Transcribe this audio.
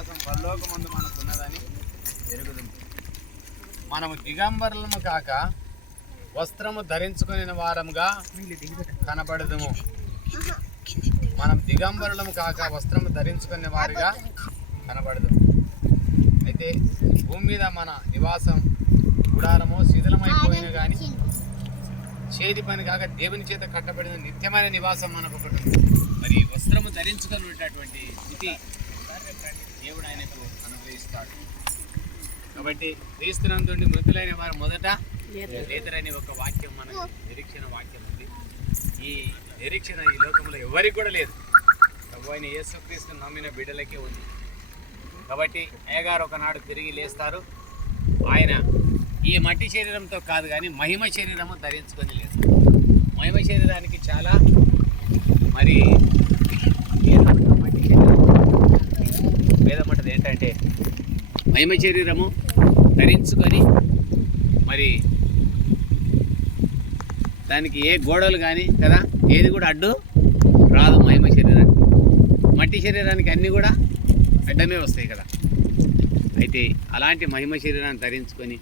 నివాసం పరలోకమందు మనకు ఉన్నదని ఎరుగుదు మనము దిగంబరులము కాక వస్త్రము ధరించుకుని వారముగా కనబడదుము. మనం దిగంబరులము కాక వస్త్రము ధరించుకునే వారిగా కనబడదు అయితే భూమి మీద మన నివాసం గుడారము శిథిలమైపోయిన కానీ చేతి పని కాక దేవుని చేత కట్టబడిన నిత్యమైన నివాసం మనకు ఒకటి ఉంది. మరి వస్త్రము ధరించుకొని ఉన్నటువంటి స్థితి దేవుడు ఆయనకు అనుగ్రహిస్తాడు. కాబట్టి క్రీస్తునందుండి మృతులైన వారు మొదట లేదరని ఒక వాక్యం మన నిరీక్షణ వాక్యం ఉంది. ఈ నిరీక్షణ ఈ లోకంలో ఎవరికి కూడా లేదు. ప్రభు అయిన యేసుక్రీస్తు నమ్మిన బిడ్డలకే ఉంది. కాబట్టి అయ్యగారు ఒకనాడు తిరిగి లేస్తారు. ఆయన ఈ మట్టి శరీరంతో కాదు కానీ మహిమ శరీరము ధరించుకొని లేదు మహిమ శరీరానికి చాలా మరి ఏంటంటే మహిమ శరీరము ధరించుకొని మరి దానికి ఏ గోడలు కానీ కదా ఏది కూడా అడ్డు రాదు మహిమ శరీరానికి. మట్టి శరీరానికి అన్నీ కూడా అడ్డమే వస్తాయి కదా. అయితే అలాంటి మహిమ శరీరాన్ని ధరించుకొని